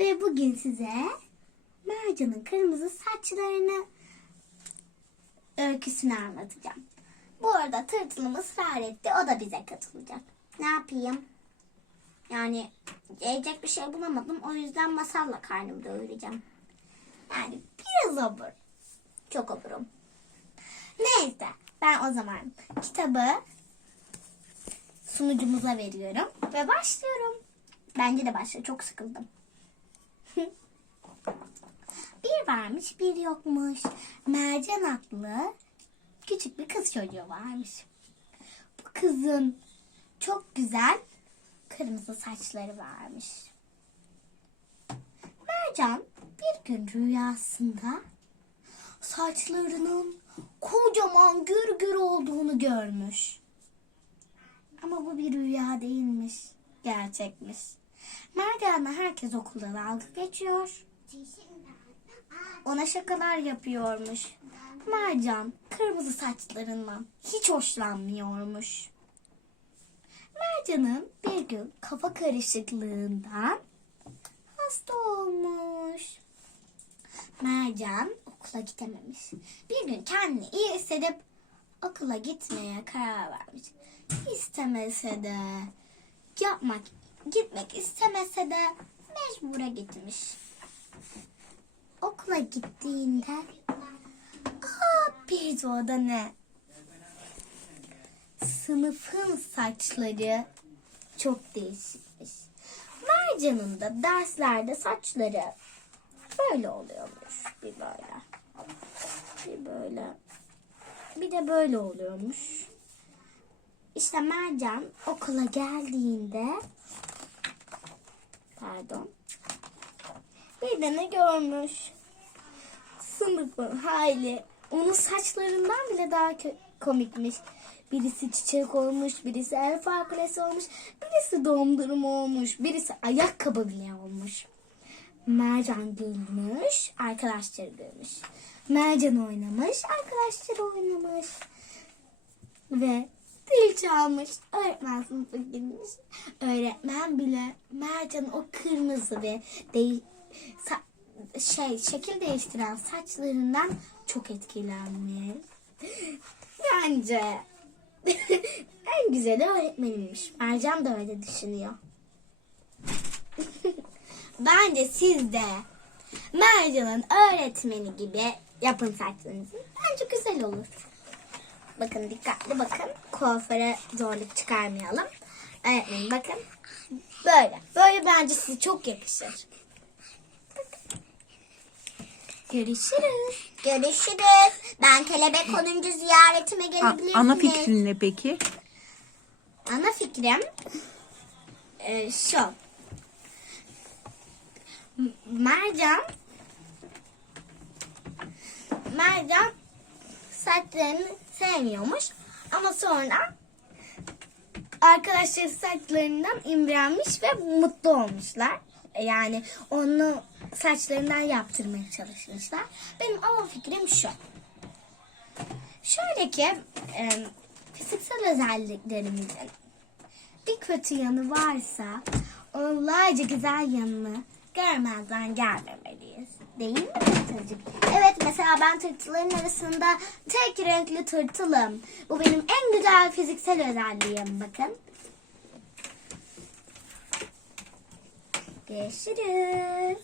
Ve bugün size Mercan'ın kırmızı saçlarını öyküsünü anlatacağım. Bu arada tırtılım ısrar etti. O da bize katılacak. Ne yapayım? Yani yiyecek bir şey bulamadım. O yüzden masalla karnımı doyuracağım. Yani biraz obur. Çok oburum. Neyse ben o zaman kitabı sunucumuza veriyorum ve başlıyorum. Bence de başla. Çok sıkıldım. bir varmış bir yokmuş. Mercan adlı küçük bir kız çocuğu varmış. Bu kızın çok güzel kırmızı saçları varmış. Mercan bir gün rüyasında saçlarının kocaman gür gür olduğunu görmüş. Ama bu bir rüya değilmiş. Gerçekmiş. Mercan'la herkes okulda dalga geçiyor. Ona şakalar yapıyormuş. Mercan kırmızı saçlarından hiç hoşlanmıyormuş. Mercan'ın bir gün kafa karışıklığından hasta olmuş. Mercan okula gidememiş. Bir gün kendini iyi hissedip okula gitmeye karar vermiş. İstemese de yapmak, gitmek istemese de mecbura gitmiş. Okula gittiğinde aa bir de o da ne? Sınıfın saçları çok değişikmiş. Mercan'ın da derslerde saçları böyle oluyormuş. Bir böyle. Bir böyle. Bir de böyle oluyormuş. İşte Mercan okula geldiğinde pardon bir de ne görmüş? Sınıfın hali onun saçlarından bile daha komikmiş. Birisi çiçek olmuş, birisi el kulesi olmuş, birisi dondurma olmuş, birisi ayakkabı bile olmuş. Mercan gülmüş, arkadaşları gülmüş. Mercan oynamış, arkadaşları oynamış. Ve dil çalmış. Öğretmen sınıfa girmiş. Öğretmen bile Mercan'ın o kırmızı ve değil şey şekil değiştiren saçlarından çok etkilenmiş. Bence en güzeli öğretmenimmiş. Mercan da öyle düşünüyor. Bence siz de Mercan'ın öğretmeni gibi yapın saçlarınızı. Bence güzel olur. Bakın dikkatli bakın. Kuaföre zorluk çıkarmayalım. Öğretmenim bakın. Böyle. Böyle bence size çok yakışır. Görüşürüz. Görüşürüz. Ben kelebek olunca ziyaretime gelebilirsiniz. Ana fikrin ne peki? Ana fikrim e, şu. Mercan Mercan saçlarını sevmiyormuş ama sonra arkadaşları saçlarından imrenmiş ve mutlu olmuşlar. Yani onu saçlarından yaptırmaya çalışmışlar. Benim ama fikrim şu. Şöyle ki e, fiziksel özelliklerimizin bir kötü yanı varsa onlarca güzel yanını görmezden gelmemeliyiz. Değil mi tırtılcık? Evet mesela ben tırtılların arasında tek renkli tırtılım. Bu benim en güzel fiziksel özelliğim bakın. Görüşürüz.